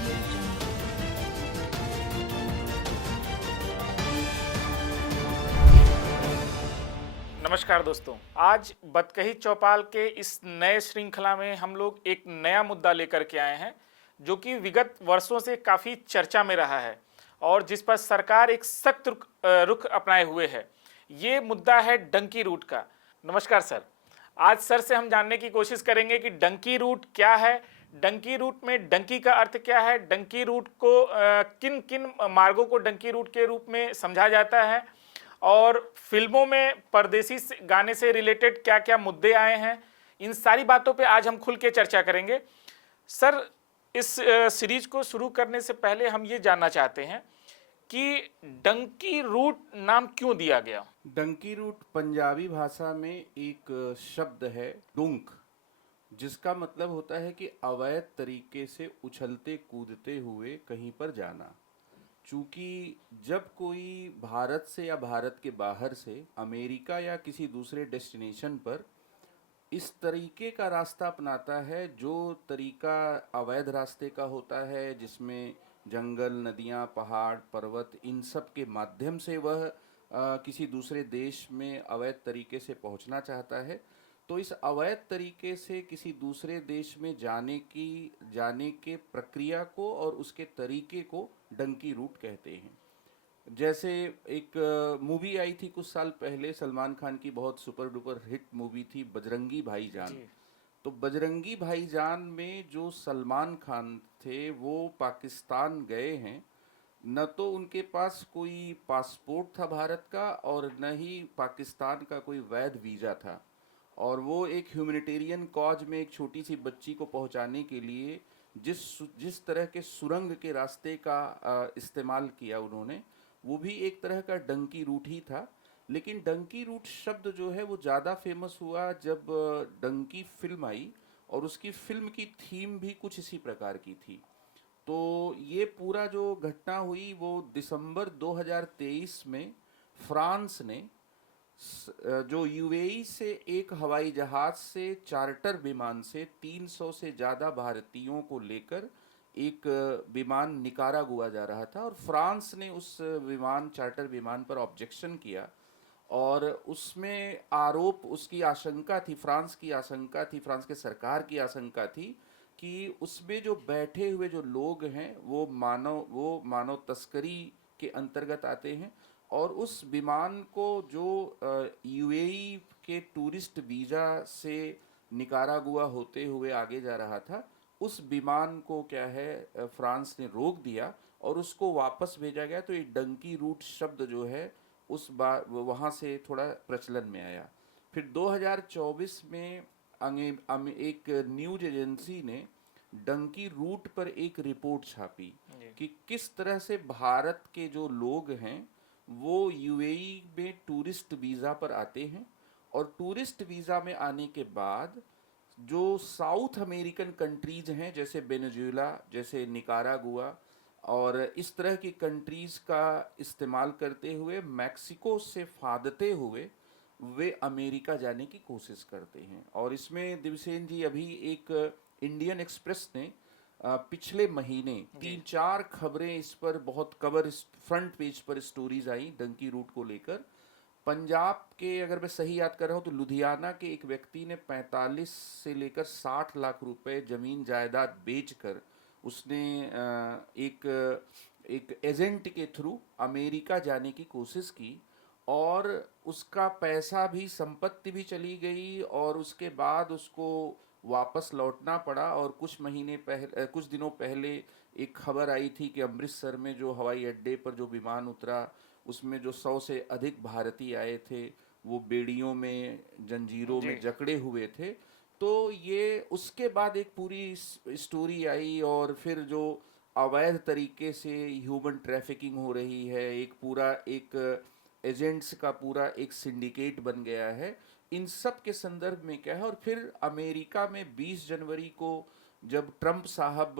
audio jungle. नमस्कार दोस्तों, आज बतकही चौपाल के इस नए श्रृंखला में हम लोग एक नया मुद्दा लेकर के आए हैं जो कि विगत वर्षों से काफ़ी चर्चा में रहा है और जिस पर सरकार एक सख्त रुख अपनाए हुए है। ये मुद्दा है डंकी रूट का। नमस्कार सर, आज सर से हम जानने की कोशिश करेंगे कि डंकी रूट क्या है, डंकी रूट में डंकी का अर्थ क्या है, डंकी रूट को किन किन मार्गों को डंकी रूट के रूप में समझा जाता है और फिल्मों में परदेसी गाने से रिलेटेड क्या क्या मुद्दे आए हैं। इन सारी बातों पे आज हम खुल के चर्चा करेंगे। सर, इस सीरीज को शुरू करने से पहले हम ये जानना चाहते हैं कि डंकी रूट नाम क्यों दिया गया। डंकी रूट पंजाबी भाषा में एक शब्द है डुंक, जिसका मतलब होता है कि अवैध तरीके से उछलते कूदते हुए कहीं पर जाना। चूँकि जब कोई भारत से या भारत के बाहर से अमेरिका या किसी दूसरे डेस्टिनेशन पर इस तरीके का रास्ता अपनाता है जो तरीका अवैध रास्ते का होता है, जिसमें जंगल, नदियाँ, पहाड़, पर्वत, इन सब के माध्यम से वह किसी दूसरे देश में अवैध तरीके से पहुंचना चाहता है, तो इस अवैध तरीके से किसी दूसरे देश में जाने के प्रक्रिया को और उसके तरीके को डंकी रूट कहते हैं। जैसे एक मूवी आई थी कुछ साल पहले, सलमान खान की बहुत सुपर डुपर हिट मूवी थी बजरंगी भाईजान। जी। तो बजरंगी भाईजान में जो सलमान खान थे वो पाकिस्तान गए हैं, न तो उनके पास कोई पासपोर्ट था भारत का और न ही पाकिस्तान का कोई वैध वीज़ा था, और वो एक ह्यूमैनिटेरियन कॉज में एक छोटी सी बच्ची को पहुंचाने के लिए जिस जिस तरह के सुरंग के रास्ते का इस्तेमाल किया उन्होंने, वो भी एक तरह का डंकी रूट ही था। लेकिन डंकी रूट शब्द जो है वो ज़्यादा फेमस हुआ जब डंकी फिल्म आई, और उसकी फिल्म की थीम भी कुछ इसी प्रकार की थी। तो ये पूरा जो घटना हुई वो दिसंबर 2023 में फ्रांस ने जो यूएई से एक हवाई जहाज से चार्टर विमान से 300 से ज़्यादा भारतीयों को लेकर एक विमान निकारागुआ जा रहा था, और फ्रांस ने उस चार्टर विमान पर ऑब्जेक्शन किया, और उसमें आरोप, उसकी आशंका थी, फ्रांस की आशंका थी, फ्रांस के सरकार की आशंका थी कि उसमें जो बैठे हुए जो लोग हैं वो मानव तस्करी के अंतर्गत आते हैं, और उस विमान को जो यूएई के टूरिस्ट वीज़ा से निकारागुआ होते हुए आगे जा रहा था, उस विमान को क्या है फ्रांस ने रोक दिया और उसको वापस भेजा गया। तो ये डंकी रूट शब्द जो है उस बार वहाँ से थोड़ा प्रचलन में आया। फिर 2024 में एक न्यूज एजेंसी ने डंकी रूट पर एक रिपोर्ट छापी कि किस तरह से भारत के जो लोग हैं वो यूएई में टूरिस्ट वीज़ा पर आते हैं, और टूरिस्ट वीज़ा में आने के बाद जो साउथ अमेरिकन कंट्रीज हैं जैसे वेनेजुएला, जैसे निकारागुआ और इस तरह की कंट्रीज़ का इस्तेमाल करते हुए मैक्सिको से फादते हुए वे अमेरिका जाने की कोशिश करते हैं। और इसमें दिवसेन जी, अभी एक इंडियन एक्सप्रेस ने पिछले महीने 3-4 खबरें इस पर बहुत फ्रंट पेज पर स्टोरीज आई डंकी रूट को लेकर। पंजाब के, अगर मैं सही याद कर रहा हूँ तो लुधियाना के एक व्यक्ति ने 45 से लेकर 60 लाख रुपए जमीन जायदाद बेचकर उसने एक एजेंट के थ्रू अमेरिका जाने की कोशिश की, और उसका पैसा भी, संपत्ति भी चली गई, और उसके बाद उसको वापस लौटना पड़ा। और कुछ दिनों पहले एक खबर आई थी कि अमृतसर में जो हवाई अड्डे पर जो विमान उतरा उसमें जो 100 से अधिक भारतीय आए थे वो बेड़ियों में, जंजीरों में जकड़े हुए थे। तो ये उसके बाद एक पूरी स्टोरी आई, और फिर जो अवैध तरीके से ह्यूमन ट्रैफिकिंग हो रही है, एक एजेंट्स का पूरा एक सिंडिकेट बन गया है। इन सब के संदर्भ में क्या है, और फिर अमेरिका में 20 जनवरी को जब ट्रंप साहब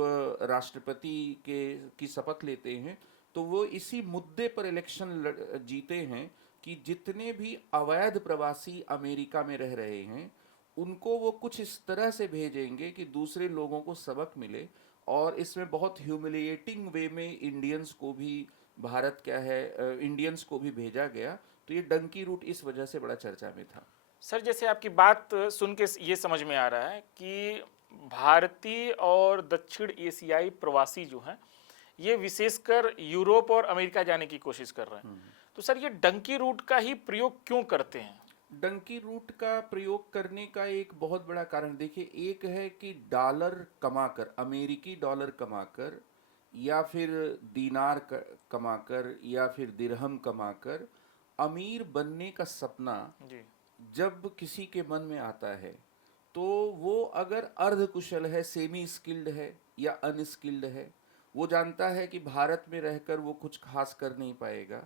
राष्ट्रपति की शपथ लेते हैं, तो वो इसी मुद्दे पर इलेक्शन जीते हैं कि जितने भी अवैध प्रवासी अमेरिका में रह रहे हैं उनको वो कुछ इस तरह से भेजेंगे कि दूसरे लोगों को सबक मिले। और इसमें बहुत ह्यूमिलिएटिंग वे में इंडियंस को भी, भारत क्या है, इंडियंस को भी भेजा गया। तो ये डंकी रूट इस वजह से बड़ा चर्चा में था। सर जैसे आपकी बात सुन के ये समझ में आ रहा है कि भारतीय और दक्षिण एशियाई प्रवासी जो हैं ये विशेषकर यूरोप और अमेरिका जाने की कोशिश कर रहे हैं। तो सर ये डंकी रूट का ही प्रयोग क्यों करते हैं? डंकी रूट का प्रयोग करने का एक बहुत बड़ा कारण देखिए, एक है कि डॉलर कमाकर, अमेरिकी डॉलर कमाकर, या फिर दीनार कमाकर, या फिर दिरहम कमाकर अमीर बनने का सपना जी जब किसी के मन में आता है, तो वो अगर अर्धकुशल है, सेमी स्किल्ड है या अनस्किल्ड है, वो जानता है कि भारत में रहकर वो कुछ खास कर नहीं पाएगा।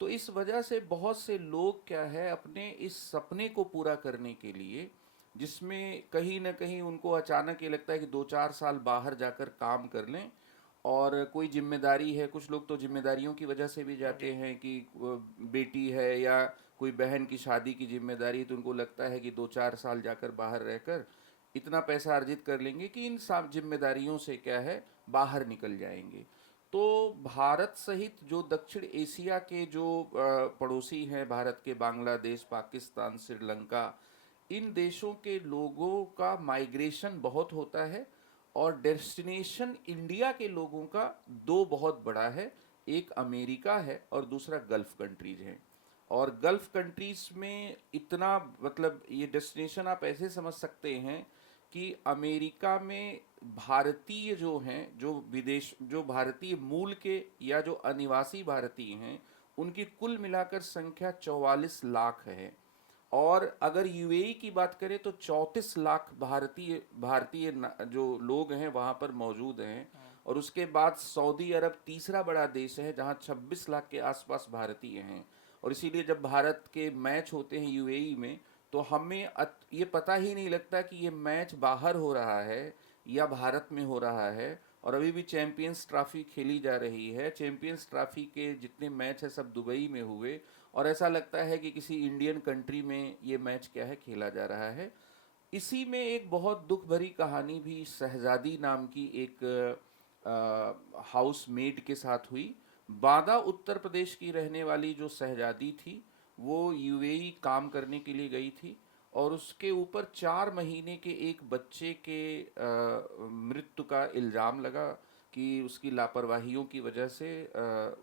तो इस वजह से बहुत से लोग क्या है, अपने इस सपने को पूरा करने के लिए, जिसमें कहीं ना कहीं उनको अचानक ये लगता है कि 2-4 साल बाहर जाकर काम कर लें, और कोई जिम्मेदारी है, कुछ लोग तो जिम्मेदारियों की वजह से भी जाते हैं कि बेटी है या कोई बहन की शादी की जिम्मेदारी, तो उनको लगता है कि 2-4 साल जाकर बाहर रहकर इतना पैसा अर्जित कर लेंगे कि इन सब जिम्मेदारियों से क्या है, बाहर निकल जाएंगे। तो भारत सहित जो दक्षिण एशिया के जो पड़ोसी हैं भारत के, बांग्लादेश, पाकिस्तान, श्रीलंका, इन देशों के लोगों का माइग्रेशन बहुत होता है। और डेस्टिनेशन इंडिया के लोगों का दो बहुत बड़ा है, एक अमेरिका है और दूसरा गल्फ कंट्रीज है। और गल्फ कंट्रीज में इतना, मतलब ये डेस्टिनेशन आप ऐसे समझ सकते हैं कि अमेरिका में भारतीय जो हैं, जो विदेश, जो भारतीय मूल के या जो अनिवासी भारतीय हैं, उनकी कुल मिलाकर संख्या 44 लाख है। और अगर यूएई की बात करें तो 34 लाख भारतीय भारतीय जो लोग हैं वहाँ पर मौजूद हैं। और उसके बाद सऊदी अरब तीसरा बड़ा देश है, जहाँ 26 लाख के आसपास भारतीय हैं। और इसीलिए जब भारत के मैच होते हैं यूएई में, तो हमें ये पता ही नहीं लगता कि ये मैच बाहर हो रहा है या भारत में हो रहा है। और अभी भी चैंपियंस ट्रॉफी खेली जा रही है। चैंपियंस ट्रॉफी के जितने मैच है सब दुबई में हुए, और ऐसा लगता है कि किसी इंडियन कंट्री में ये मैच क्या है, खेला जा रहा है। इसी में एक बहुत दुख भरी कहानी भी शहजादी नाम की एक हाउस मेड के साथ हुई। बांदा उत्तर प्रदेश की रहने वाली जो शहजादी थी, वो यूएई काम करने के लिए गई थी, और उसके ऊपर 4 महीने के एक बच्चे के मृत्यु का इल्ज़ाम लगा कि उसकी लापरवाहियों की वजह से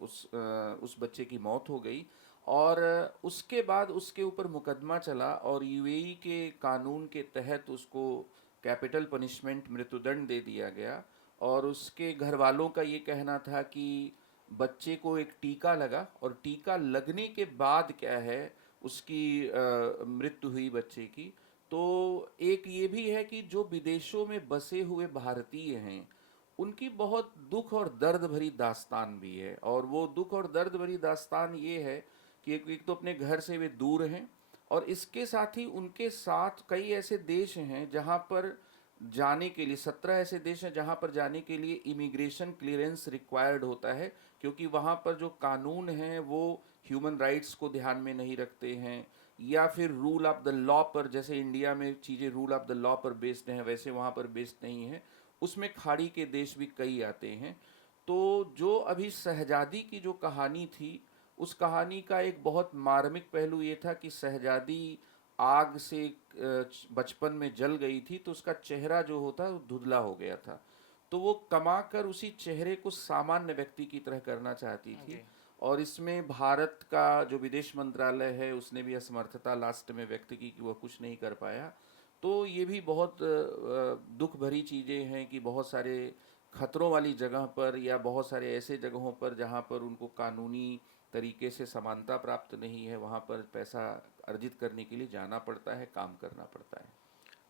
उस बच्चे की मौत हो गई। और उसके बाद उसके ऊपर मुकदमा चला, और यूएई के कानून के तहत उसको कैपिटल पनिशमेंट, मृत्युदंड दे दिया गया। और उसके घर वालों का ये कहना था कि बच्चे को एक टीका लगा, और टीका लगने के बाद क्या है, उसकी मृत्यु हुई बच्चे की। तो एक ये भी है कि जो विदेशों में बसे हुए भारतीय हैं, उनकी बहुत दुख और दर्द भरी दास्तान भी है। और वो दुख और दर्द भरी दास्तान ये है कि एक तो अपने घर से वे दूर हैं, और इसके साथ ही उनके साथ कई ऐसे देश हैं जहाँ पर जाने के लिए, 17 ऐसे देश हैं जहाँ पर जाने के लिए इमिग्रेशन क्लियरेंस रिक्वायर्ड होता है, क्योंकि वहाँ पर जो कानून हैं वो ह्यूमन राइट्स को ध्यान में नहीं रखते हैं, या फिर रूल ऑफ द लॉ पर, जैसे इंडिया में चीज़ें रूल ऑफ द लॉ पर बेस्ड हैं, वैसे वहाँ पर बेस्ड नहीं है। उसमें खाड़ी के देश भी कई आते हैं। तो जो अभी शहजादी की जो कहानी थी, उस कहानी का एक बहुत मार्मिक पहलू ये था कि शहजादी आग से बचपन में जल गई थी, तो उसका चेहरा जो होता वो धुंधला हो गया था। तो वो कमा कर उसी चेहरे को सामान्य व्यक्ति की तरह करना चाहती थी। और इसमें भारत का जो विदेश मंत्रालय है, उसने भी असमर्थता लास्ट में व्यक्त की कि वह कुछ नहीं कर पाया। तो ये भी बहुत दुख भरी चीज़ें हैं कि बहुत सारे खतरों वाली जगह पर, या बहुत सारे ऐसे जगहों पर जहाँ पर उनको कानूनी तरीके से समानता प्राप्त नहीं है, वहाँ पर पैसा अर्जित करने के लिए जाना पड़ता है, काम करना पड़ता है।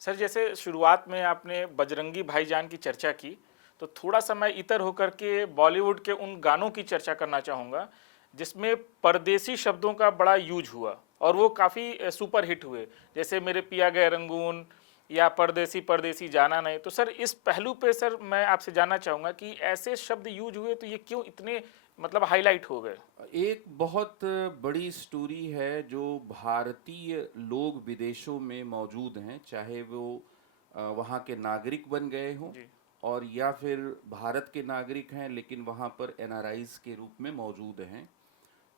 सर जैसे शुरुआत में आपने बजरंगी भाईजान की चर्चा की, तो थोड़ा सा मैं इतर होकर के बॉलीवुड के उन गानों की चर्चा करना चाहूँगा जिसमें परदेसी शब्दों का बड़ा यूज हुआ और वो काफ़ी सुपर हिट हुए, जैसे मेरे पिया गए रंगून, या परदेसी परदेसी जाना नहीं। तो सर इस पहलू पे सर मैं आपसे जानना चाहूँगा कि ऐसे शब्द यूज हुए तो ये क्यों इतने मतलब हाईलाइट हो गए? एक बहुत बड़ी स्टोरी है जो भारतीय लोग विदेशों में मौजूद हैं, चाहे वो वहाँ के नागरिक बन गए हों जी और या फिर भारत के नागरिक हैं लेकिन वहाँ पर एनआरआईज के रूप में मौजूद हैं।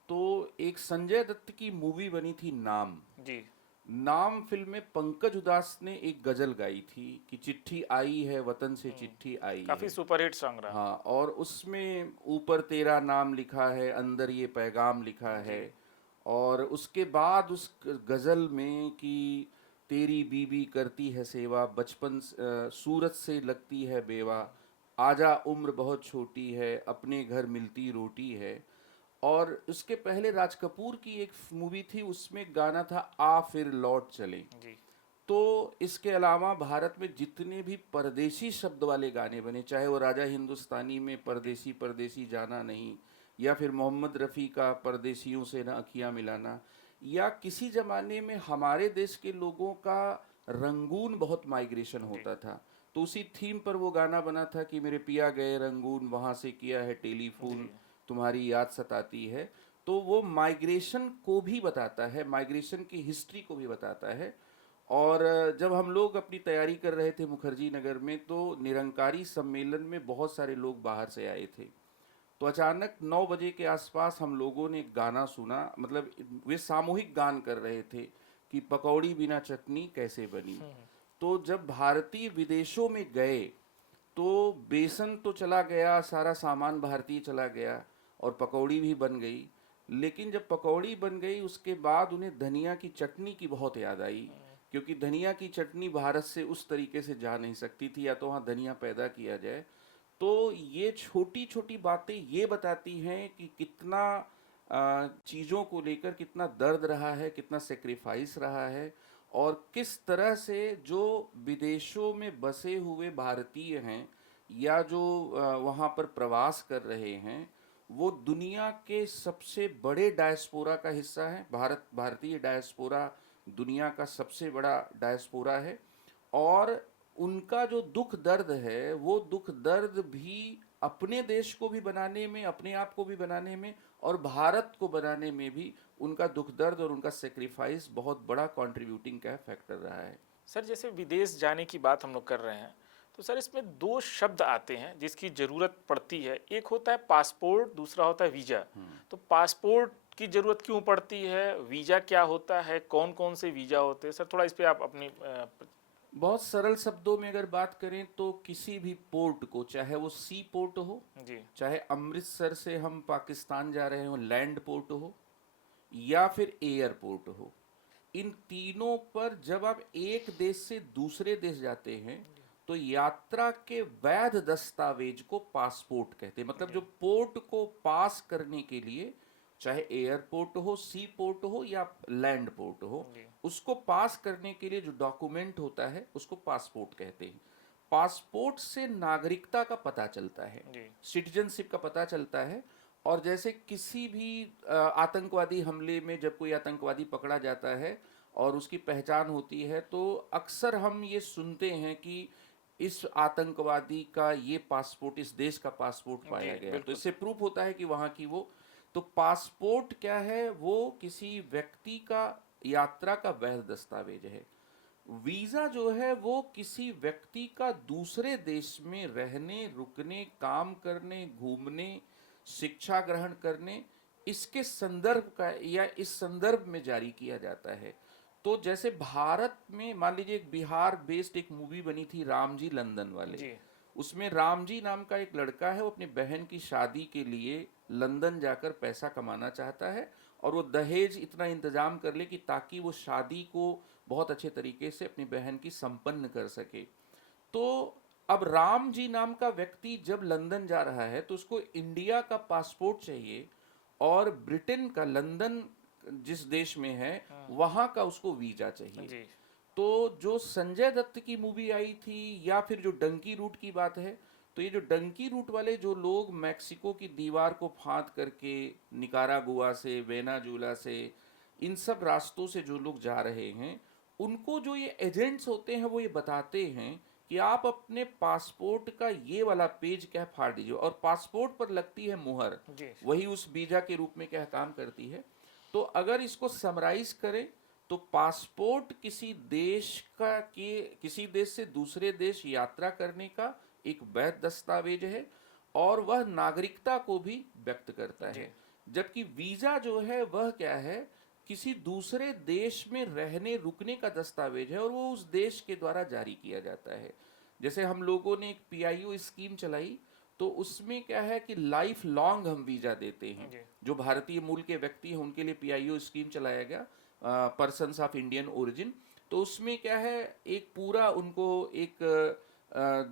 तो एक संजय दत्त की मूवी बनी थी नाम। जी नाम फिल्म में पंकज उदास ने एक गजल गाई थी कि चिट्ठी आई है वतन से चिट्ठी आई काफ़ी है। सुपरहिट सॉन्ग रहा। हाँ, और उसमें ऊपर तेरा नाम लिखा है, अंदर ये पैगाम लिखा जी है। और उसके बाद उस गजल में कि तेरी बीबी करती है सेवा, बचपन सूरत से लगती है बेवा, आजा उम्र बहुत छोटी है, अपने घर मिलती रोटी है। और उसके पहले राज कपूर की एक मूवी थी, उसमें गाना था आ फिर लौट चले। जी तो इसके अलावा भारत में जितने भी परदेसी शब्द वाले गाने बने, चाहे वो राजा हिंदुस्तानी में परदेसी परदेसी जाना नहीं, या फिर मोहम्मद रफ़ी का परदेसियों से न अखियां मिलाना, या किसी ज़माने में हमारे देश के लोगों का रंगून बहुत माइग्रेशन जी होता था, तो उसी थीम पर वो गाना बना था कि मेरे पिया गए रंगून, वहाँ से किया है टेलीफोन, जी तुम्हारी याद सताती है। तो वो माइग्रेशन को भी बताता है, माइग्रेशन की हिस्ट्री को भी बताता है। और जब हम लोग अपनी तैयारी कर रहे थे मुखर्जी नगर में, तो निरंकारी सम्मेलन में बहुत सारे लोग बाहर से आए थे। तो अचानक 9 बजे के आसपास हम लोगों ने एक गाना सुना, मतलब वे सामूहिक गान कर रहे थे कि पकौड़ी बिना चटनी कैसे बनी। तो जब भारतीय विदेशों में गए तो बेसन तो चला गया, सारा सामान भारतीय चला गया और पकौड़ी भी बन गई। लेकिन जब पकौड़ी बन गई उसके बाद उन्हें धनिया की चटनी की बहुत याद आई, क्योंकि धनिया की चटनी भारत से उस तरीके से जा नहीं सकती थी, या तो वहाँ धनिया पैदा किया जाए। तो ये छोटी छोटी बातें ये बताती हैं कि कितना चीज़ों को लेकर कितना दर्द रहा है, कितना सेक्रीफाइस रहा है, और किस तरह से जो विदेशों में बसे हुए भारतीय हैं या जो वहाँ पर प्रवास कर रहे हैं, वो दुनिया के सबसे बड़े डायस्पोरा का हिस्सा है। भारतीय डायस्पोरा दुनिया का सबसे बड़ा डायस्पोरा है। और उनका जो दुख दर्द है, वो दुख दर्द भी अपने देश को भी बनाने में, अपने आप को भी बनाने में, और भारत को बनाने में भी उनका दुख दर्द और उनका सेक्रीफाइस बहुत बड़ा कंट्रीब्यूटिंग का फैक्टर रहा है। सर जैसे विदेश जाने की बात हम लोग कर रहे हैं तो सर इसमें दो शब्द आते हैं जिसकी ज़रूरत पड़ती है। एक होता है पासपोर्ट, दूसरा होता है वीज़ा। तो पासपोर्ट की ज़रूरत क्यों पड़ती है, वीज़ा क्या होता है, कौन कौन से वीज़ा होते हैं? सर थोड़ा इस पे आप अपनी बहुत सरल शब्दों में अगर बात करें तो किसी भी पोर्ट को, चाहे वो सी पोर्ट हो, जी चाहे अमृतसर से हम पाकिस्तान जा रहे हो लैंड पोर्ट हो, या फिर एयरपोर्ट हो, इन तीनों पर जब आप एक देश से दूसरे देश जाते हैं तो यात्रा के वैध दस्तावेज को पासपोर्ट कहते हैं। मतलब जो पोर्ट को पास करने के लिए, चाहे एयरपोर्ट हो, सी पोर्ट हो या लैंड पोर्ट हो, जी उसको पास करने के लिए जो डॉक्यूमेंट होता है उसको पासपोर्ट कहते हैं। पासपोर्ट से नागरिकता का पता चलता है, जी सिटीजनशिप का पता चलता है। और जैसे किसी भी आतंकवादी हमले में जब कोई आतंकवादी पकड़ा जाता है और उसकी पहचान होती है, तो अक्सर हम ये सुनते हैं कि इस आतंकवादी का ये पासपोर्ट, इस देश का पासपोर्ट जी पाया गया, तो बिल्कुल। इससे प्रूफ होता है कि वहाँ की वो। तो पासपोर्ट क्या है? वो किसी व्यक्ति का यात्रा का वैध दस्तावेज है। वीजा जो है वो किसी व्यक्ति का दूसरे देश में रहने, रुकने, काम करने, घूमने, शिक्षा ग्रहण करने, इसके संदर्भ का या इस संदर्भ में जारी किया जाता है। तो जैसे भारत में मान लीजिए एक बिहार बेस्ड एक मूवी बनी थी राम जी लंदन वाले। जी उसमें राम जी नाम का एक लड़का है, वो अपनी बहन की शादी के लिए लंदन जाकर पैसा कमाना चाहता है, और वो दहेज इतना इंतजाम कर ले कि ताकि वो शादी को बहुत अच्छे तरीके से अपनी बहन की संपन्न कर सके। तो अब राम जी नाम का व्यक्ति जब लंदन जा रहा है तो उसको इंडिया का पासपोर्ट चाहिए, और ब्रिटेन का, लंदन जिस देश में है वहाँ का उसको वीजा चाहिए। जी तो जो संजय दत्त की मूवी आई थी, या फिर जो डंकी रूट की बात है, तो ये जो डंकी रूट वाले जो लोग मैक्सिको की दीवार को फांद करके निकारागुआ से, वेनाजुला से, इन सब रास्तों से जो लोग जा रहे हैं, उनको जो ये एजेंट्स होते हैं वो ये बताते हैं कि आप अपने पासपोर्ट का ये वाला पेज क्या है फाड़ दीजिए, और पासपोर्ट पर लगती है मुहर, जी वही उस वीजा के रूप में क्या काम करती है। तो अगर इसको समराइज करें तो पासपोर्ट किसी देश का के किसी देश से दूसरे देश यात्रा करने का एक वैध दस्तावेज है, और वह नागरिकता को भी व्यक्त करता जी है। जबकि वीजा जो है वह क्या है, किसी दूसरे देश में रहने रुकने का दस्तावेज है, और वो उस देश के द्वारा जारी किया जाता है। जैसे हम लोगों ने एक पीआईओ स्कीम चलाई, तो उसमें क्या है कि लाइफ लॉन्ग हम वीजा देते हैं। जी जो भारतीय मूल के व्यक्ति हैं उनके लिए पीआईओ स्कीम चलाया गया, पर्सन्स ऑफ इंडियन ओरिजिन। तो उसमें क्या है, एक पूरा उनको एक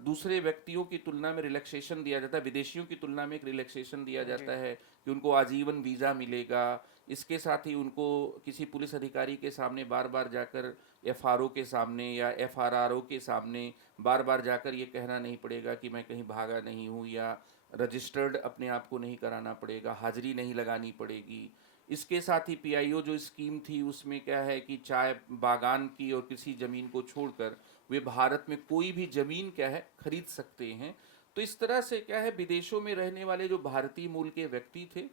दूसरे व्यक्तियों की तुलना में रिलैक्सेशन दिया जाता है, विदेशियों की तुलना में एक रिलैक्सेशन दिया जी जाता है कि उनको आजीवन वीज़ा मिलेगा। इसके साथ ही उनको किसी पुलिस अधिकारी के सामने बार बार जाकर, एफआरओ के सामने या एफआरआरओ के सामने बार बार जाकर ये कहना नहीं पड़ेगा कि मैं कहीं भागा नहीं हूँ, या रजिस्टर्ड अपने आप को नहीं कराना पड़ेगा, हाजिरी नहीं लगानी पड़ेगी। इसके साथ ही पीआईओ जो स्कीम थी उसमें क्या है कि चाय बागान की और किसी ज़मीन को छोड़कर वे भारत में कोई भी ज़मीन क्या है खरीद सकते हैं। तो इस तरह से क्या है, विदेशों में रहने वाले जो भारतीय मूल के व्यक्ति थे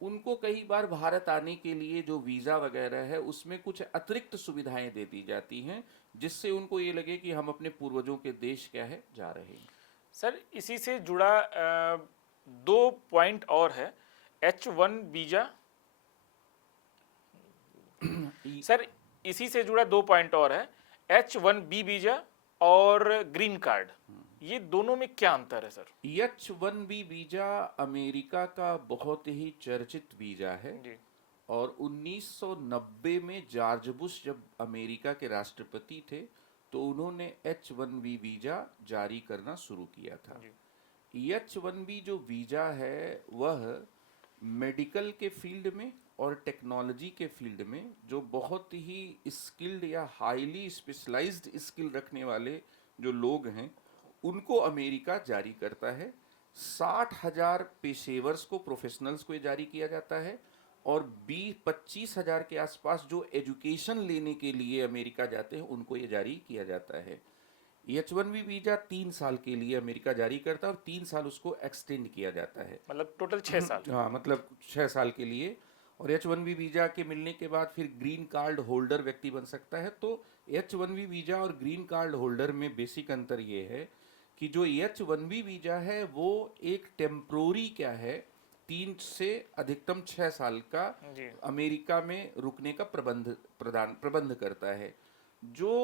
उनको कई बार भारत आने के लिए जो वीज़ा वगैरह है उसमें कुछ अतिरिक्त सुविधाएं दे दी जाती हैं, जिससे उनको ये लगे कि हम अपने पूर्वजों के देश क्या है जा रहे हैं। सर, इसी से जुड़ा दो पॉइंट और है। H1 वीजा, सर इसी से जुड़ा दो पॉइंट और है, H1B वीजा और ग्रीन कार्ड, ये दोनों में क्या अंतर है सर? H1B वीजा अमेरिका का बहुत ही चर्चित वीजा है, जी और 1990 में जॉर्ज बुश जब अमेरिका के राष्ट्रपति थे तो उन्होंने H1B वीजा जारी करना शुरू किया था। जी H1B जो वीजा है वह मेडिकल के फील्ड में और टेक्नोलॉजी के फील्ड में जो बहुत ही स्किल्ड या हाईली स्पेशलाइज्ड स्किल रखने वाले जो लोग हैं उनको अमेरिका जारी करता है। 60,000 पेशेवर्स को, प्रोफेशनल्स को ये जारी किया जाता है, और 20-25,000 के आसपास जो एजुकेशन लेने के लिए अमेरिका जाते हैं उनको ये जारी किया जाता है। H1B वीजा 3 साल के लिए अमेरिका जारी करता है, और 3 साल उसको एक्सटेंड किया जाता है। मतलब टोटल 6 साल। हाँ, मतलब 6 साल के लिए। और H1B वीजा के मिलने के बाद फिर ग्रीन कार्ड होल्डर व्यक्ति बन सकता है। तो H1B वीजा और ग्रीन कार्ड होल्डर में बेसिक अंतर ये है कि जो H1B वीजा है वो एक टेम्प्रोरी क्या है, 3 से अधिकतम 6 साल का जी अमेरिका में रुकने का प्रबंध करता है। जो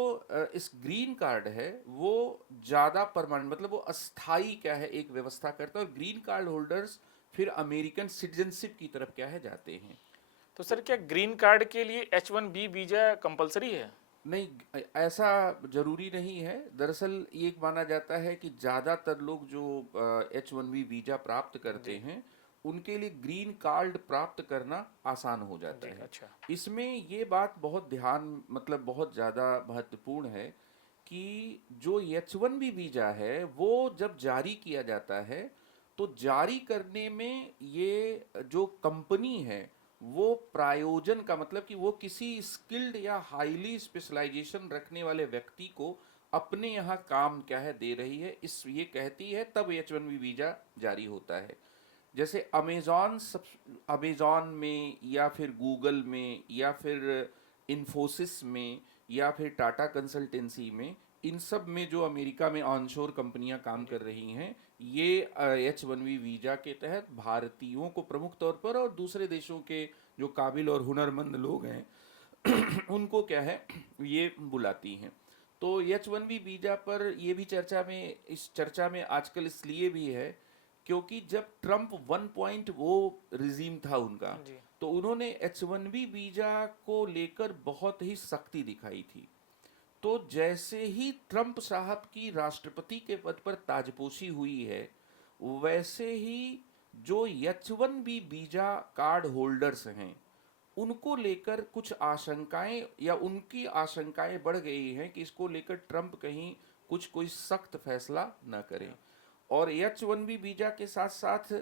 इस ग्रीन कार्ड है वो ज़्यादा परमानेंट, मतलब वो अस्थाई क्या है एक व्यवस्था करता है, और ग्रीन कार्ड होल्डर्स फिर अमेरिकन सिटीजनशिप की तरफ क्या है जाते हैं। तो सर क्या ग्रीन कार्ड के लिए H1B वीजा कंपलसरी है? नहीं, ऐसा जरूरी नहीं है। दरअसल ये माना जाता है कि ज़्यादातर लोग जो H1B वीजा प्राप्त करते हैं उनके लिए ग्रीन कार्ड प्राप्त करना आसान हो जाता है। अच्छा इसमें ये बात बहुत ध्यान, मतलब बहुत ज़्यादा महत्वपूर्ण है कि जो H1B वीजा है वो जब जारी किया जाता है तो जारी करने में ये जो कंपनी है वो प्रायोजन का मतलब कि वो किसी स्किल्ड या हाईली स्पेशलाइजेशन रखने वाले व्यक्ति को अपने यहाँ काम क्या है दे रही है, इस ये कहती है, तब H1B वीजा जारी होता है। जैसे अमेजॉन में या फिर गूगल में या फिर इन्फोसिस में या फिर टाटा कंसल्टेंसी में, इन सब में जो अमेरिका में ऑनशोर कंपनियां काम कर रही हैं, ये H1B वीजा के तहत भारतीयों को प्रमुख तौर पर और दूसरे देशों के जो काबिल और हुनरमंद लोग हैं उनको क्या है ये बुलाती हैं। तो H1B वीजा पर ये भी इस चर्चा में आजकल इसलिए भी है क्योंकि जब ट्रम्प 1.0 रिजीम था उनका, जी तो उन्होंने H1B वीजा को लेकर बहुत ही सख्ती दिखाई थी। तो जैसे ही ट्रम्प साहब की राष्ट्रपति के पद पर ताजपोशी हुई है, वैसे ही जो H1B वीजा कार्ड होल्डर्स हैं उनको लेकर कुछ आशंकाएं, या उनकी आशंकाएं बढ़ गई हैं कि इसको लेकर ट्रम्प कहीं कोई सख्त फैसला न करें। और H1B वीजा के साथ साथ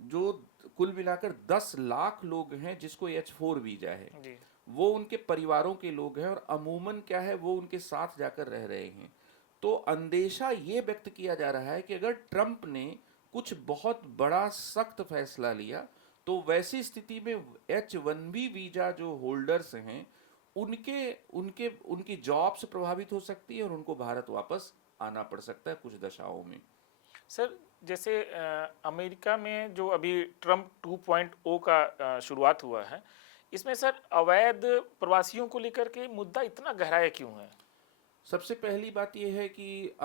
जो कुल मिलाकर 10 लाख लोग हैं जिसको H4 वीजा है, जी वो उनके परिवारों के लोग हैं और अमूमन क्या है वो उनके साथ जाकर रह रहे हैं। तो अंदेशा ये व्यक्त किया जा रहा है कि अगर ट्रंप ने कुछ बहुत बड़ा सख्त फैसला लिया तो वैसी स्थिति में H1B वीजा जो होल्डर्स हैं उनके उनके उनकी जॉब्स प्रभावित हो सकती है और उनको भारत वापस आना पड़ सकता है कुछ दशाओं में। सर जैसे अमेरिका में जो अभी ट्रम्प 2.0 का शुरुआत हुआ है, इसमें सर अवैध प्रवासियों को लेकर के मुद्दा इतना गहराया क्यों है? सबसे पहली बात यह है कि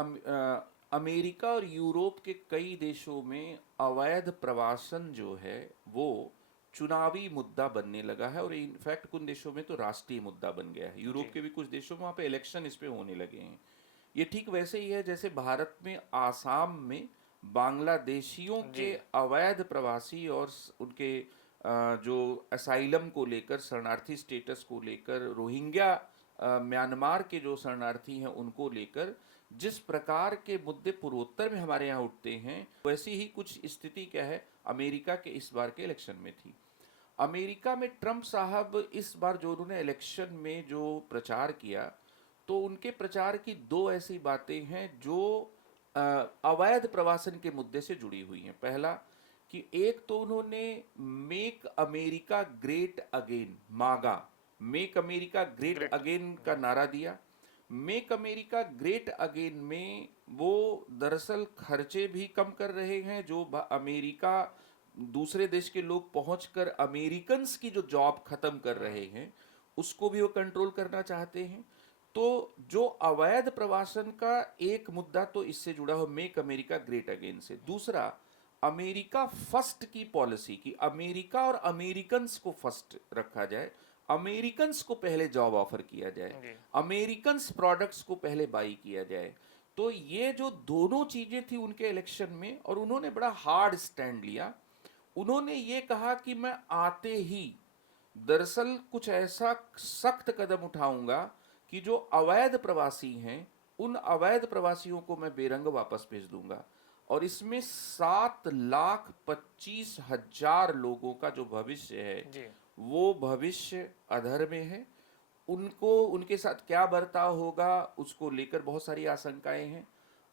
अमेरिका और यूरोप के कई देशों में अवैध प्रवासन जो है वो चुनावी मुद्दा बनने लगा है और इनफैक्ट कुछ देशों में तो राष्ट्रीय मुद्दा बन गया है। यूरोप जी के भी कुछ देशों में वहाँ पे इलेक्शन इस पे होने लगे हैं। ये ठीक वैसे ही है जैसे भारत में आसाम में बांग्लादेशियों के जी अवैध प्रवासी और उनके जो असाइलम को लेकर शरणार्थी स्टेटस को लेकर रोहिंग्या म्यांमार के जो शरणार्थी हैं उनको लेकर जिस प्रकार के मुद्दे पूर्वोत्तर में हमारे यहाँ उठते हैं वैसी ही कुछ स्थिति क्या है अमेरिका के इस बार के इलेक्शन में थी। अमेरिका में ट्रंप साहब इस बार जो उन्होंने इलेक्शन में जो प्रचार किया तो उनके प्रचार की दो ऐसी बातें हैं जो अवैध प्रवासन के मुद्दे से जुड़ी हुई हैं। पहला कि एक तो उन्होंने मेक अमेरिका ग्रेट अगेन मागा make America great great again का नारा दिया। मेक अमेरिका ग्रेट अगेन में वो दरअसल खर्चे भी कम कर रहे हैं जो अमेरिका दूसरे देश के लोग पहुंचकर अमेरिकन्स की जो जॉब खत्म कर रहे हैं उसको भी वो कंट्रोल करना चाहते हैं। तो जो अवैध प्रवासन का एक मुद्दा तो इससे जुड़ा हो मेक अमेरिका ग्रेट अगेन से। दूसरा अमेरिका फर्स्ट की पॉलिसी कि अमेरिका और अमेरिकन्स को फर्स्ट रखा जाए, अमेरिकन्स को पहले जॉब ऑफर किया जाए, जी अमेरिकन्स प्रोडक्ट्स को पहले बाई किया जाए। तो ये जो दोनों चीजें थी उनके इलेक्शन में और उन्होंने बड़ा हार्ड स्टैंड लिया। उन्होंने ये कहा कि मैं आते ही दरअसल कुछ ऐसा सख्त कदम उठाऊंगा कि जो अवैध प्रवासी हैं उन अवैध प्रवासियों को मैं बेरंग वापस भेज दूंगा और इसमें 7,25,000 लोगों का जो भविष्य है जी वो भविष्य अधर में है। उनको उनके साथ क्या बर्ताव होगा उसको लेकर बहुत सारी आशंकाएं हैं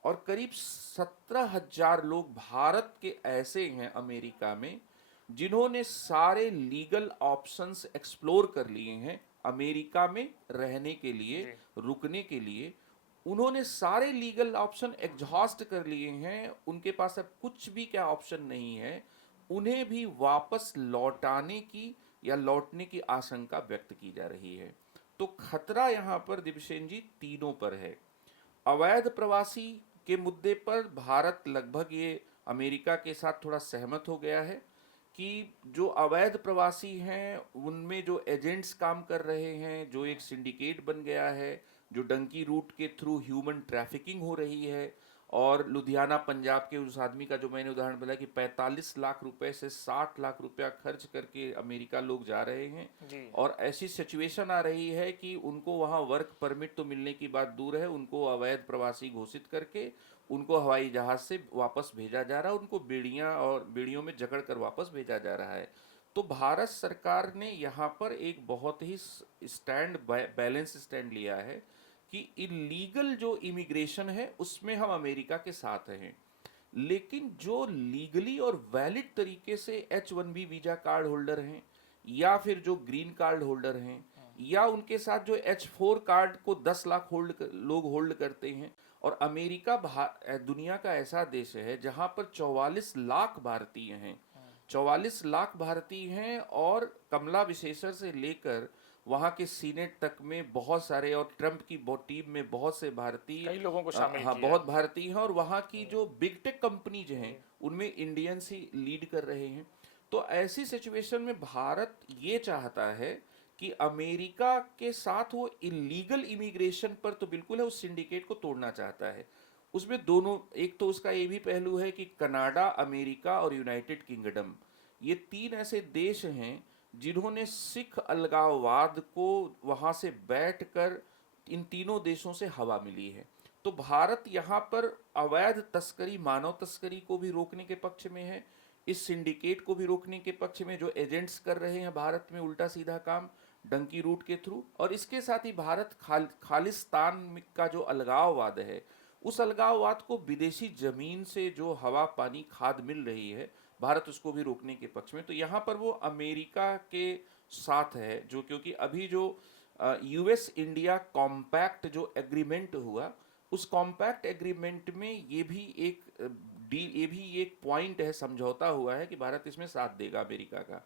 और करीब 17,000 लोग भारत के ऐसे हैं अमेरिका में जिन्होंने सारे लीगल ऑप्शंस एक्सप्लोर कर लिए हैं अमेरिका में रहने के लिए, जी रुकने के लिए। उन्होंने सारे लीगल ऑप्शन एग्जॉस्ट कर लिए हैं, उनके पास अब कुछ भी क्या ऑप्शन नहीं है। उन्हें भी वापस लौटाने की या लौटने की आशंका व्यक्त की जा रही है। तो खतरा यहाँ पर दिव्यसेन जी तीनों पर है। अवैध प्रवासी के मुद्दे पर भारत लगभग ये अमेरिका के साथ थोड़ा सहमत हो गया है कि जो अवैध प्रवासी हैं उनमें जो एजेंट्स काम कर रहे हैं, जो एक सिंडिकेट बन गया है, जो डंकी रूट के थ्रू ह्यूमन ट्रैफिकिंग हो रही है। और लुधियाना पंजाब के उस आदमी का जो मैंने उदाहरण बताया कि 45 लाख रुपए से 60 लाख रुपया खर्च करके अमेरिका लोग जा रहे हैं जी और ऐसी सिचुएशन आ रही है कि उनको वहाँ वर्क परमिट तो मिलने की बात दूर है, उनको अवैध प्रवासी घोषित करके उनको हवाई जहाज से वापस भेजा जा रहा है, उनको बेड़ियों में जकड़ कर वापस भेजा जा रहा है। तो भारत सरकार ने यहाँ पर एक बहुत ही बैलेंस स्टैंड लिया है कि इलीगल जो इमिग्रेशन है उसमें हम अमेरिका के साथ हैं, लेकिन जो लीगली और वैलिड तरीके से H1B वीजा कार्ड होल्डर हैं या फिर जो ग्रीन कार्ड होल्डर हैं या उनके साथ जो H4 कार्ड को 10 लाख लोग होल्ड करते हैं। और अमेरिका दुनिया का ऐसा देश है जहां पर 44 लाख भारतीय हैं, 44 लाख भारतीय हैं और कमला विशेषर से लेकर वहाँ के सीनेट तक में बहुत सारे और ट्रंप की टीम में बहुत से भारतीय कई लोगों को शामिल हाँ किया बहुत भारतीय हैं और वहाँ की जो बिग टेक कंपनीज हैं उनमें इंडियंस ही लीड कर रहे हैं। तो ऐसी सिचुएशन में भारत ये चाहता है कि अमेरिका के साथ वो इलीगल इमिग्रेशन पर तो बिल्कुल है, उस सिंडिकेट को तोड़ना चाहता है। उसमें दोनों, एक तो उसका ये भी पहलू है कि कनाडा, अमेरिका और यूनाइटेड किंगडम ये तीन ऐसे देश हैं जिन्होंने सिख अलगाववाद को वहां से बैठकर इन तीनों देशों से हवा मिली है। तो भारत यहाँ पर अवैध तस्करी, मानव तस्करी को भी रोकने के पक्ष में है, इस सिंडिकेट को भी रोकने के पक्ष में जो एजेंट्स कर रहे हैं भारत में उल्टा सीधा काम, डंकी रूट के थ्रू, और इसके साथ ही भारत खालिस्तान का जो अलगाववाद है, उस अलगाववाद को विदेशी जमीन से जो हवा पानी खाद मिल रही है, भारत उसको भी रोकने के पक्ष में। तो यहाँ पर वो अमेरिका के साथ है, जो क्योंकि अभी जो यूएस इंडिया कॉम्पैक्ट जो एग्रीमेंट हुआ, उस कॉम्पैक्ट एग्रीमेंट में ये भी एक पॉइंट है, समझौता हुआ है कि भारत इसमें साथ देगा अमेरिका का।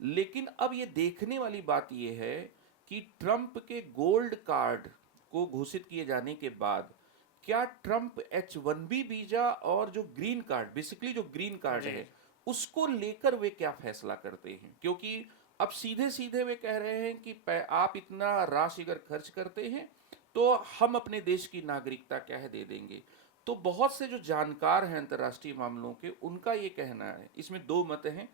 लेकिन अब ये देखने वाली बात ये है कि ट्रंप के गोल्ड कार्ड को घोषित किए जाने के बाद क्या ट्रंप H1B वीजा और जो ग्रीन कार्ड, बेसिकली जो ग्रीन कार्ड है, उसको लेकर वे क्या फैसला करते हैं। क्योंकि अब सीधे सीधे वे कह रहे हैं कि आप इतना राशि अगर खर्च करते हैं तो हम अपने देश की नागरिकता क्या है दे देंगे। तो बहुत से जो जानकार हैं अंतर्राष्ट्रीय मामलों के, उनका ये कहना है, इसमें दो मत हैं।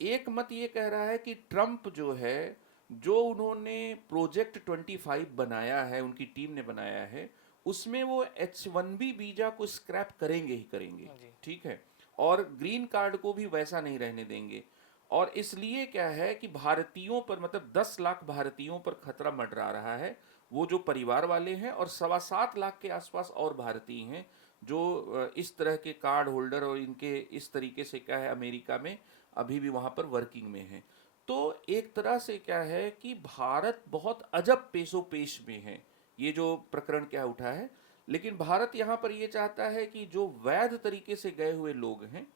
एक मत ये कह रहा है कि ट्रंप जो है, जो उन्होंने प्रोजेक्ट 25 बनाया है, उनकी टीम ने बनाया है, उसमें वो H1B वीजा को स्क्रैप करेंगे ही करेंगे, ठीक है, और ग्रीन कार्ड को भी वैसा नहीं रहने देंगे। और इसलिए क्या है कि भारतीयों पर, मतलब 10 लाख भारतीयों पर खतरा मंडरा रहा है, वो जो परिवार वाले हैं, और 7.25 लाख के आसपास और भारतीय हैं जो इस तरह के कार्ड होल्डर और इनके इस तरीके से क्या है अमेरिका में अभी भी वहाँ पर वर्किंग में हैं। तो एक तरह से क्या है कि भारत बहुत अजब पेशो पेश में है, ये जो प्रकरण क्या उठा है। लेकिन भारत यहाँ पर ये चाहता है कि जो वैध तरीके से गए हुए लोग हैं,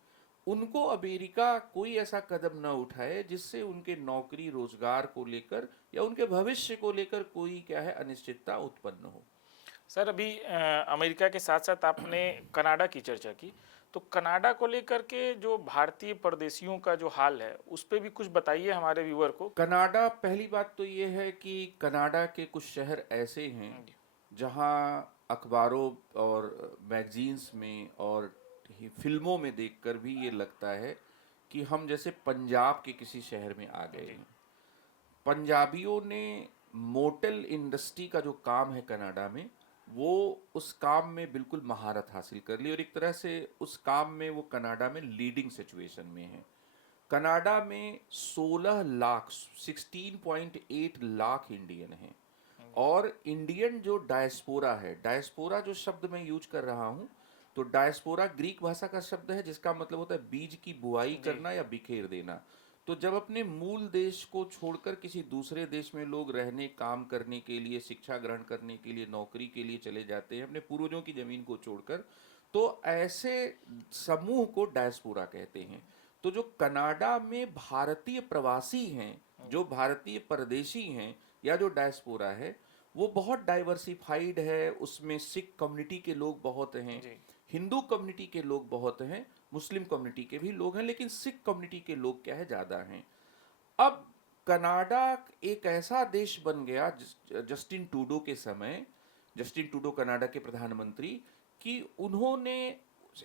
उनको अमेरिका कोई ऐसा कदम न उठाए जिससे उनके नौकरी रोजगार को लेकर या उनके भविष्य को लेकर कोई क्या है अनिश्चितता उत्पन्न हो। सर, अभी अमेरिका के साथ साथ आपने कनाडा की चर्चा की, तो कनाडा को लेकर के जो भारतीय परदेशियों का जो हाल है, उस पर भी कुछ बताइए हमारे व्यूअर को। कनाडा, पहली बात तो ये है कि कनाडा के कुछ शहर ऐसे हैं जहां अखबारों और मैगजीन्स में और फिल्मों में देखकर भी ये लगता है कि हम जैसे पंजाब के किसी शहर में आ गए हैं। पंजाबियों ने मोटेल इंडस्ट्री का जो काम है कनाडा में, वो उस काम में बिल्कुल महारत हासिल कर ली, और एक तरह से उस काम में वो कनाडा में लीडिंग सिचुएशन में है। कनाडा में 16 लाख 16.8 लाख इंडियन हैं, और इंडियन जो डायस्पोरा है, डायस्पोरा जो शब्द मैं यूज कर रहा हूँ, तो डायस्पोरा ग्रीक भाषा का शब्द है जिसका मतलब होता है बीज की बुआई करना या बिखेर देना। तो जब अपने मूल देश को छोड़कर किसी दूसरे देश में लोग रहने, काम करने के लिए, शिक्षा ग्रहण करने के लिए, नौकरी के लिए चले जाते हैं अपने पूर्वजों की जमीन को छोड़कर, तो ऐसे समूह को डायस्पोरा कहते हैं। तो जो कनाडा में भारतीय प्रवासी हैं, जो भारतीय परदेशी हैं या जो डायस्पोरा है, वो बहुत डाइवर्सिफाइड है। उसमें सिख कम्युनिटी के लोग बहुत हैं, हिंदू कम्युनिटी के लोग बहुत हैं, मुस्लिम कम्युनिटी के भी लोग हैं, लेकिन सिख कम्युनिटी के लोग क्या है ज़्यादा हैं। अब कनाडा एक ऐसा देश बन गया जस्टिन ट्रूडो के समय, जस्टिन ट्रूडो कनाडा के प्रधानमंत्री, कि उन्होंने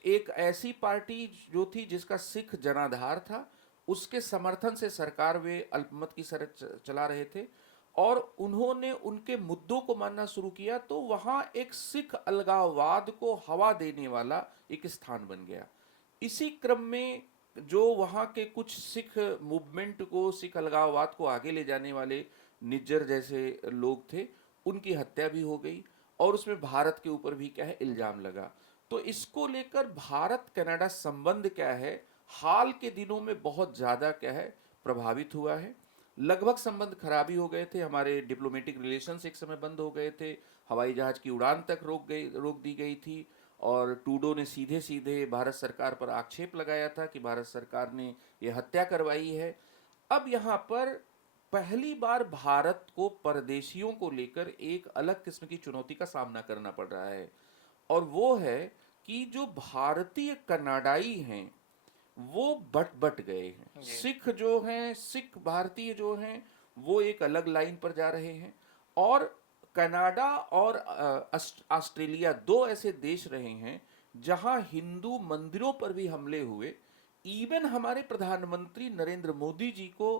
एक ऐसी पार्टी जो थी जिसका सिख जनाधार था, उसके समर्थन से सरकार वे अल्पमत की सरकार चला रहे थे, और उन्होंने उनके मुद्दों को मानना शुरू किया। तो वहाँ एक सिख अलगाववाद को हवा देने वाला एक स्थान बन गया। इसी क्रम में जो वहाँ के कुछ सिख मूवमेंट को, सिख अलगाववाद को आगे ले जाने वाले निज्जर जैसे लोग थे, उनकी हत्या भी हो गई, और उसमें भारत के ऊपर भी क्या है इल्जाम लगा। तो इसको लेकर भारत कनाडा संबंध क्या है, हाल के दिनों में बहुत ज़्यादा क्या है प्रभावित हुआ है। लगभग संबंध खराबी हो गए थे, हमारे डिप्लोमेटिक रिलेशंस एक समय बंद हो गए थे, हवाई जहाज की उड़ान तक रोक दी गई थी, और ट्रूडो ने सीधे सीधे भारत सरकार पर आक्षेप लगाया था कि भारत सरकार ने ये हत्या करवाई है। अब यहाँ पर पहली बार भारत को परदेशियों को लेकर एक अलग किस्म की चुनौती का सामना करना पड़ रहा है, और वो है कि जो भारतीय कनाडाई हैं वो बट गए हैं। सिख जो हैं, सिख भारतीय जो हैं, वो एक अलग लाइन पर जा रहे हैं, और कनाडा और ऑस्ट्रेलिया दो ऐसे देश रहे हैं जहां हिंदू मंदिरों पर भी हमले हुए। इवन हमारे प्रधानमंत्री नरेंद्र मोदी जी को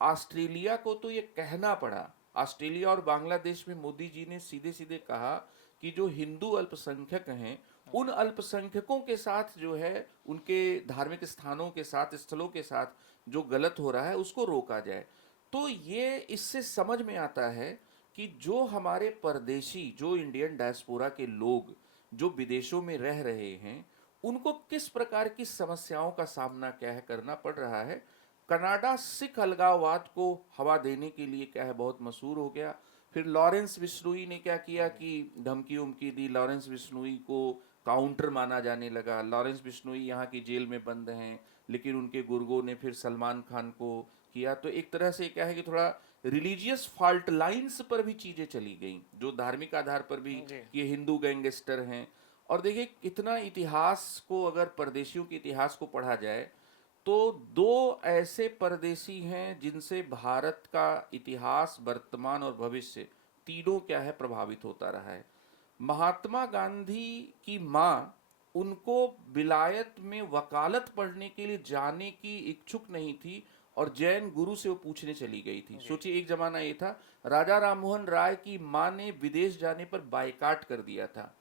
ऑस्ट्रेलिया को तो ये कहना पड़ा, ऑस्ट्रेलिया और बांग्लादेश में मोदी जी ने सीधे सीधे कहा कि जो हिंदू अल्पसंख्यक हैं, उन अल्पसंख्यकों के साथ जो है, उनके धार्मिक स्थानों के साथ, स्थलों के साथ जो गलत हो रहा है उसको रोका जाए। तो ये इससे समझ में आता है कि जो हमारे परदेशी, जो इंडियन डायस्पोरा के लोग जो विदेशों में रह रहे हैं, उनको किस प्रकार की समस्याओं का सामना क्या है करना पड़ रहा है। कनाडा सिख अलगाववाद को हवा देने के लिए क्या है बहुत मशहूर हो गया। फिर लॉरेंस बिश्नोई ने क्या किया कि धमकी उमकी दी, लॉरेंस बिश्नोई को काउंटर माना जाने लगा। लॉरेंस बिश्नोई यहाँ की जेल में बंद हैं, लेकिन उनके गुर्गों ने फिर सलमान खान को किया। तो एक तरह से क्या है कि थोड़ा रिलीजियस फॉल्ट लाइंस पर भी चीजें चली गई, जो धार्मिक आधार पर भी जी ये हिंदू गैंगस्टर हैं। और देखिए कितना इतिहास को, अगर परदेशियों के इतिहास को पढ़ा जाए तो दो ऐसे परदेशी हैं जिनसे भारत का इतिहास, वर्तमान और भविष्य तीनों क्या है प्रभावित होता रहा है। महात्मा गांधी की माँ उनको विलायत में वकालत पढ़ने के लिए जाने की इच्छुक नहीं थी और जैन गुरु से वो पूछने चली गई थी। जी सोचिए एक जमाना ये था, राजा राममोहन राय की माँ ने विदेश जाने पर बायकाट कर दिया था।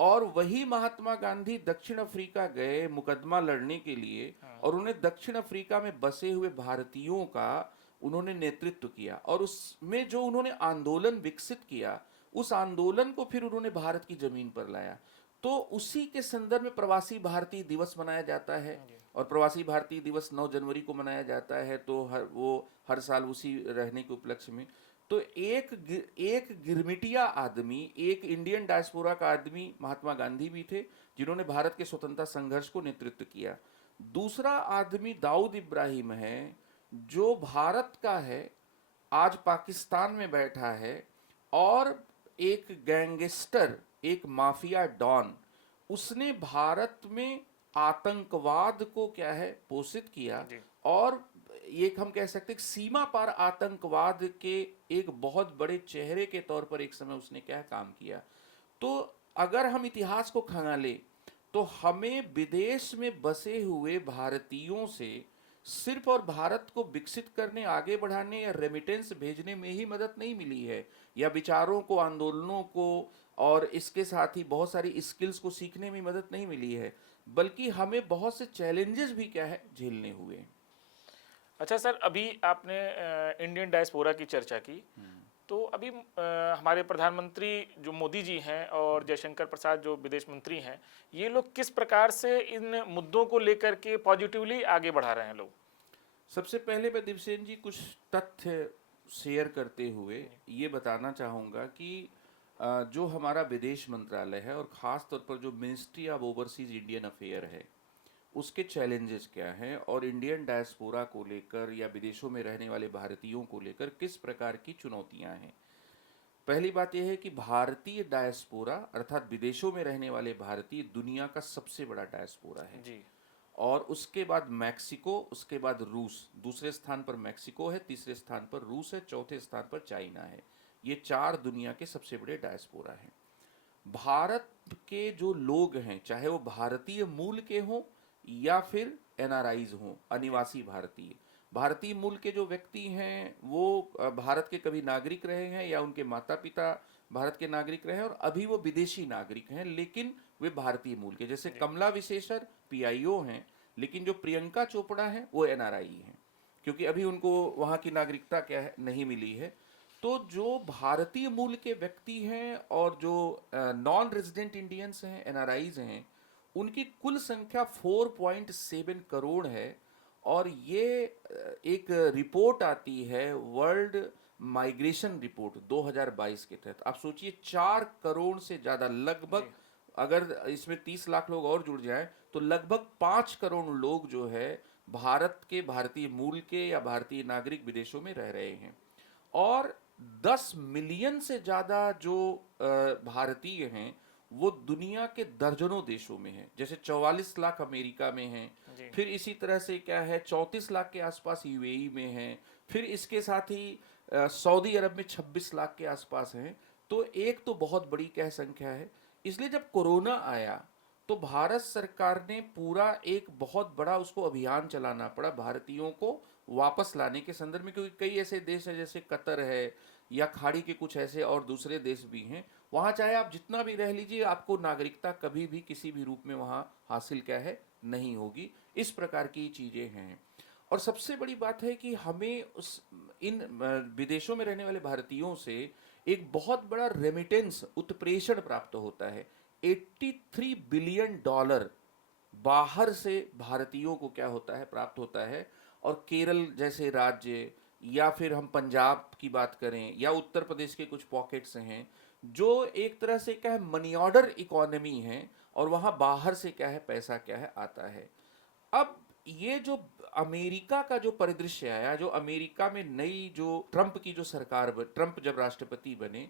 और वही महात्मा गांधी दक्षिण अफ्रीका गए मुकदमा लड़ने के लिए, और उन्हें दक्षिण अफ्रीका में बसे हुए भारतीयों का उन्होंने नेतृत्व किया। और उसमें जो उन्होंने आंदोलन विकसित किया, उस आंदोलन को फिर उन्होंने भारत की जमीन पर लाया। तो उसी के संदर्भ में प्रवासी भारतीय दिवस मनाया जाता है। और प्रवासी भारतीय दिवस 9 जनवरी को मनाया जाता है। तो हर साल उसी रहने के उपलक्ष्य में। तो एक गिरमिटिया आदमी, एक इंडियन डायस्पोरा का आदमी महात्मा गांधी भी थे, जिन्होंने भारत के स्वतंत्रता संघर्ष को नेतृत्व किया। दूसरा आदमी दाऊद इब्राहिम है, जो भारत का है, आज पाकिस्तान में बैठा है। और एक गैंगस्टर, एक माफिया डॉन, उसने भारत में आतंकवाद को क्या है पोषित किया। जी और एक हम कह सकते हैं सीमा पार आतंकवाद के एक बहुत बड़े चेहरे के तौर पर एक समय उसने क्या काम किया। तो अगर हम इतिहास को खंगाले तो हमें विदेश में बसे हुए भारतीयों से सिर्फ और भारत को विकसित करने, आगे बढ़ाने या रेमिटेंस भेजने में ही मदद नहीं मिली है, या विचारों को, आंदोलनों को और इसके साथ ही बहुत सारी स्किल्स को सीखने में मदद नहीं मिली है, बल्कि हमें बहुत से चैलेंजेस भी क्या है झेलने हुए। अच्छा सर, अभी आपने इंडियन डायस्पोरा की चर्चा की, तो अभी हमारे प्रधानमंत्री जो मोदी जी हैं और जयशंकर प्रसाद जो विदेश मंत्री हैं, ये लोग किस प्रकार से इन मुद्दों को लेकर के पॉजिटिवली आगे बढ़ा रहे हैं लोग? सबसे पहले मैं दिवसेन जी कुछ तथ्य शेयर करते हुए ये बताना चाहूँगा कि जो हमारा विदेश मंत्रालय है और ख़ास तौर पर जो ministry of overseas Indian affair है, उसके चैलेंजेस क्या हैं और इंडियन डायस्पोरा को लेकर या विदेशों में रहने वाले भारतीयों को लेकर किस प्रकार की चुनौतियां हैं। पहली बात यह है कि भारतीय डायस्पोरा अर्थात विदेशों में रहने वाले भारतीय दुनिया का सबसे बड़ा डायस्पोरा है। जी और उसके बाद मैक्सिको, उसके बाद रूस, दूसरे स्थान पर मैक्सिको है, तीसरे स्थान पर रूस है, चौथे स्थान पर चाइना है। ये 4 दुनिया के सबसे बड़े डायस्पोरा हैं। भारत के जो लोग हैं, चाहे वो भारतीय मूल के हों या फिर एनआरआईज हों, अनिवासी भारतीय, भारतीय मूल के जो व्यक्ति हैं वो भारत के कभी नागरिक रहे हैं या उनके माता पिता भारत के नागरिक रहे हैं और अभी वो विदेशी नागरिक हैं, लेकिन वे भारतीय मूल के, जैसे कमला विशेषर पीआईओ हैं, लेकिन जो प्रियंका चोपड़ा हैं वो एनआरआई हैं, क्योंकि अभी उनको वहाँ की नागरिकता क्या है नहीं मिली है। तो जो भारतीय मूल के व्यक्ति हैं और जो नॉन रेजिडेंट इंडियंस हैं, एनआरआईज हैं, उनकी कुल संख्या 4.7 करोड़ है। और ये एक रिपोर्ट आती है वर्ल्ड माइग्रेशन रिपोर्ट 2022 के तहत। आप सोचिए 4 करोड़ से ज़्यादा, लगभग अगर इसमें 30 लाख लोग और जुड़ जाएं तो लगभग 5 करोड़ लोग जो है भारत के, भारतीय मूल के या भारतीय नागरिक विदेशों में रह रहे हैं। और 10 मिलियन से ज़्यादा जो भारतीय हैं वो दुनिया के दर्जनों देशों में हैं, जैसे 44 लाख अमेरिका में हैं, फिर इसी तरह से क्या है 34 लाख के आसपास यूएई में हैं, फिर इसके साथ ही सऊदी अरब में 26 लाख के आसपास हैं। तो एक तो बहुत बड़ी क्या संख्या है। इसलिए जब कोरोना आया तो भारत सरकार ने पूरा एक बहुत बड़ा उसको अभियान चलाना पड़ा भारतीयों को वापस लाने के संदर्भ में, क्योंकि कई ऐसे देश हैं जैसे कतर है या खाड़ी के कुछ ऐसे और दूसरे देश भी हैं, वहाँ चाहे आप जितना भी रह लीजिए आपको नागरिकता कभी भी किसी भी रूप में वहाँ हासिल क्या है नहीं होगी। इस प्रकार की चीज़ें हैं। और सबसे बड़ी बात है कि हमें इन विदेशों में रहने वाले भारतीयों से एक बहुत बड़ा रेमिटेंस उत्प्रेषण प्राप्त होता है। 83 बिलियन डॉलर बाहर से भारतीयों को क्या होता है, प्राप्त होता है। और केरल जैसे राज्य, या फिर हम पंजाब की बात करें, या उत्तर प्रदेश के कुछ पॉकेट्स हैं जो एक तरह से क्या है, मनी ऑर्डर इकोनॉमी है, और वहाँ बाहर से क्या है, पैसा क्या है, आता है। अब ये जो अमेरिका का जो परिदृश्य आया, जो अमेरिका में नई जो ट्रंप की जो सरकार ट्रंप जब राष्ट्रपति बने,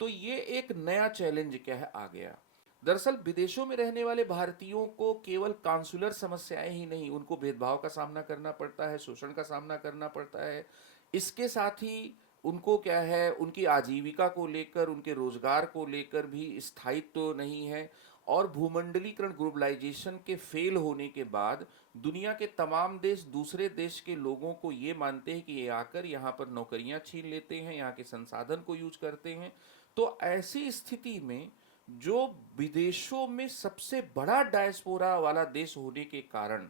तो ये एक नया चैलेंज क्या है, आ गया। दरअसल विदेशों में रहने वाले भारतीयों को केवल कांसुलर समस्याएं ही नहीं, उनको भेदभाव का सामना करना पड़ता है, शोषण का सामना करना पड़ता है। इसके साथ ही उनको क्या है, उनकी आजीविका को लेकर, उनके रोजगार को लेकर भी स्थायित्व तो नहीं है। और भूमंडलीकरण, ग्लोबलाइजेशन के फेल होने के बाद दुनिया के तमाम देश दूसरे देश के लोगों को ये मानते हैं कि ये आकर यहाँ पर नौकरियां छीन लेते हैं, यहाँ के संसाधन को यूज करते हैं। तो ऐसी स्थिति में जो विदेशों में सबसे बड़ा डायस्पोरा वाला देश होने के कारण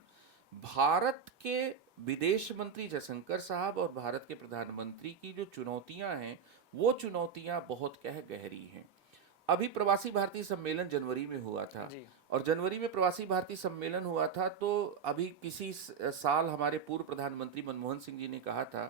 भारत के विदेश मंत्री जयशंकर साहब और भारत के प्रधानमंत्री की जो चुनौतियां हैं, वो चुनौतियां बहुत क्या है, गहरी हैं। अभी प्रवासी भारतीय सम्मेलन जनवरी में हुआ था, जी। और जनवरी में प्रवासी भारतीय सम्मेलन हुआ था, तो अभी किसी साल हमारे पूर्व प्रधानमंत्री मनमोहन सिंह जी ने कहा था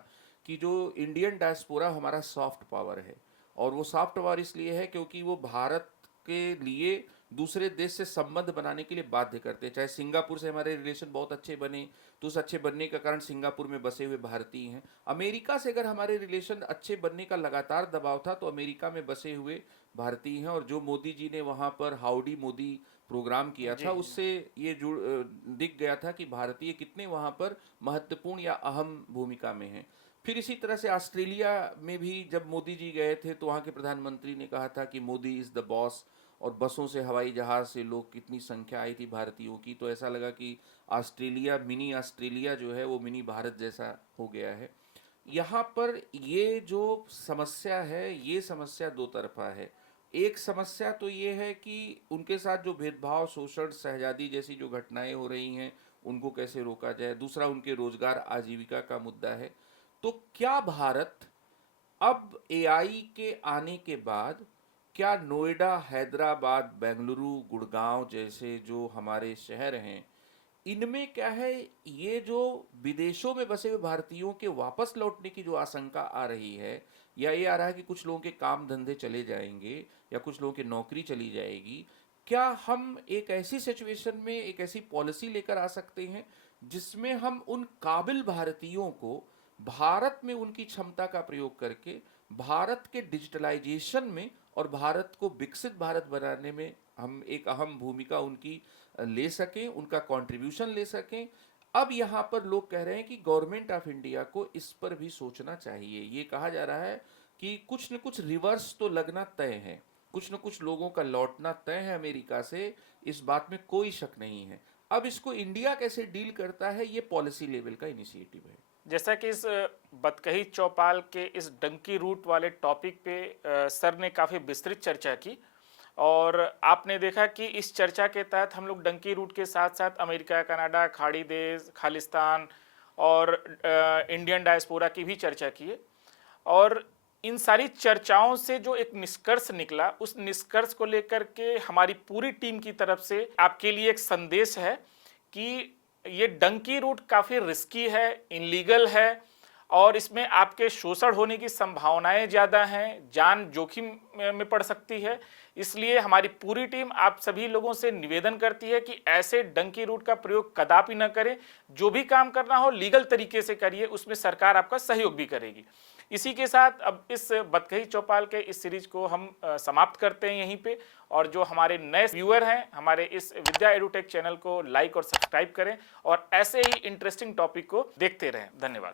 कि जो इंडियन डायस्पोरा हमारा सॉफ्ट पावर है। और वो सॉफ्ट पावर इसलिए है क्योंकि वो भारत के लिए दूसरे देश से संबंध बनाने के लिए बाध्य करते हैं। चाहे सिंगापुर से हमारे रिलेशन बहुत अच्छे बने, तो उस अच्छे बनने का कारण सिंगापुर में बसे हुए भारतीय हैं। अमेरिका से अगर हमारे रिलेशन अच्छे बनने का लगातार दबाव था, तो अमेरिका में बसे हुए भारतीय हैं। और जो मोदी जी ने वहाँ पर हाउडी मोदी प्रोग्राम किया था, उससे ये दिख गया था कि भारतीय कितने वहाँ पर महत्वपूर्ण या अहम भूमिका में हैं। फिर इसी तरह से ऑस्ट्रेलिया में भी जब मोदी जी गए थे, तो वहाँ के प्रधानमंत्री ने कहा था कि मोदी इज़ द बॉस। और बसों से, हवाई जहाज़ से लोग, कितनी संख्या आई थी भारतीयों की, तो ऐसा लगा कि ऑस्ट्रेलिया, मिनी ऑस्ट्रेलिया जो है वो मिनी भारत जैसा हो गया है। यहाँ पर ये जो समस्या है, ये समस्या दो तरफा है। एक समस्या तो ये है कि उनके साथ जो भेदभाव, शोषण, शहजादी जैसी जो घटनाएं हो रही हैं, उनको कैसे रोका जाए। दूसरा उनके रोजगार, आजीविका का मुद्दा है। तो क्या भारत अब एआई के आने के बाद, क्या नोएडा, हैदराबाद, बेंगलुरु, गुड़गांव जैसे जो हमारे शहर हैं, इनमें क्या है, ये जो विदेशों में बसे हुए भारतीयों के वापस लौटने की जो आशंका आ रही है, या ये आ रहा है कि कुछ लोगों के काम धंधे चले जाएंगे, या कुछ लोगों की नौकरी चली जाएगी, क्या हम एक ऐसी सिचुएशन में एक ऐसी पॉलिसी लेकर आ सकते हैं जिसमें हम उन काबिल भारतीयों को भारत में उनकी क्षमता का प्रयोग करके भारत के डिजिटलाइजेशन में और भारत को विकसित भारत बनाने में हम एक अहम भूमिका उनकी ले सकें, उनका कंट्रीब्यूशन ले सकें। अब यहाँ पर लोग कह रहे हैं कि गवर्नमेंट ऑफ इंडिया को इस पर भी सोचना चाहिए। ये कहा जा रहा है कि कुछ न कुछ रिवर्स तो लगना तय है, कुछ न कुछ लोगों का लौटना तय है अमेरिका से, इस बात में कोई शक नहीं है। अब इसको इंडिया कैसे डील करता है, ये पॉलिसी लेवल का इनिशिएटिव है। जैसा कि इस बतकही चौपाल के इस डंकी रूट वाले टॉपिक पे सर ने काफ़ी विस्तृत चर्चा की, और आपने देखा कि इस चर्चा के तहत हम लोग डंकी रूट के साथ साथ अमेरिका, कनाडा, खाड़ी देश, खालिस्तान और इंडियन डायस्पोरा की भी चर्चा की है। और इन सारी चर्चाओं से जो एक निष्कर्ष निकला, उस निष्कर्ष को लेकर के हमारी पूरी टीम की तरफ से आपके लिए एक संदेश है कि ये डंकी रूट काफ़ी रिस्की है, इनलीगल है, और इसमें आपके शोषण होने की संभावनाएं ज़्यादा हैं, जान जोखिम में पड़ सकती है। इसलिए हमारी पूरी टीम आप सभी लोगों से निवेदन करती है कि ऐसे डंकी रूट का प्रयोग कदापि न करें। जो भी काम करना हो लीगल तरीके से करिए, उसमें सरकार आपका सहयोग भी करेगी। इसी के साथ अब इस बतकही चौपाल के इस सीरीज को हम समाप्त करते हैं यहीं पे। और जो हमारे नए व्यूअर हैं, हमारे इस विद्या एडुटेक चैनल को लाइक और सब्सक्राइब करें, और ऐसे ही इंटरेस्टिंग टॉपिक को देखते रहें। धन्यवाद।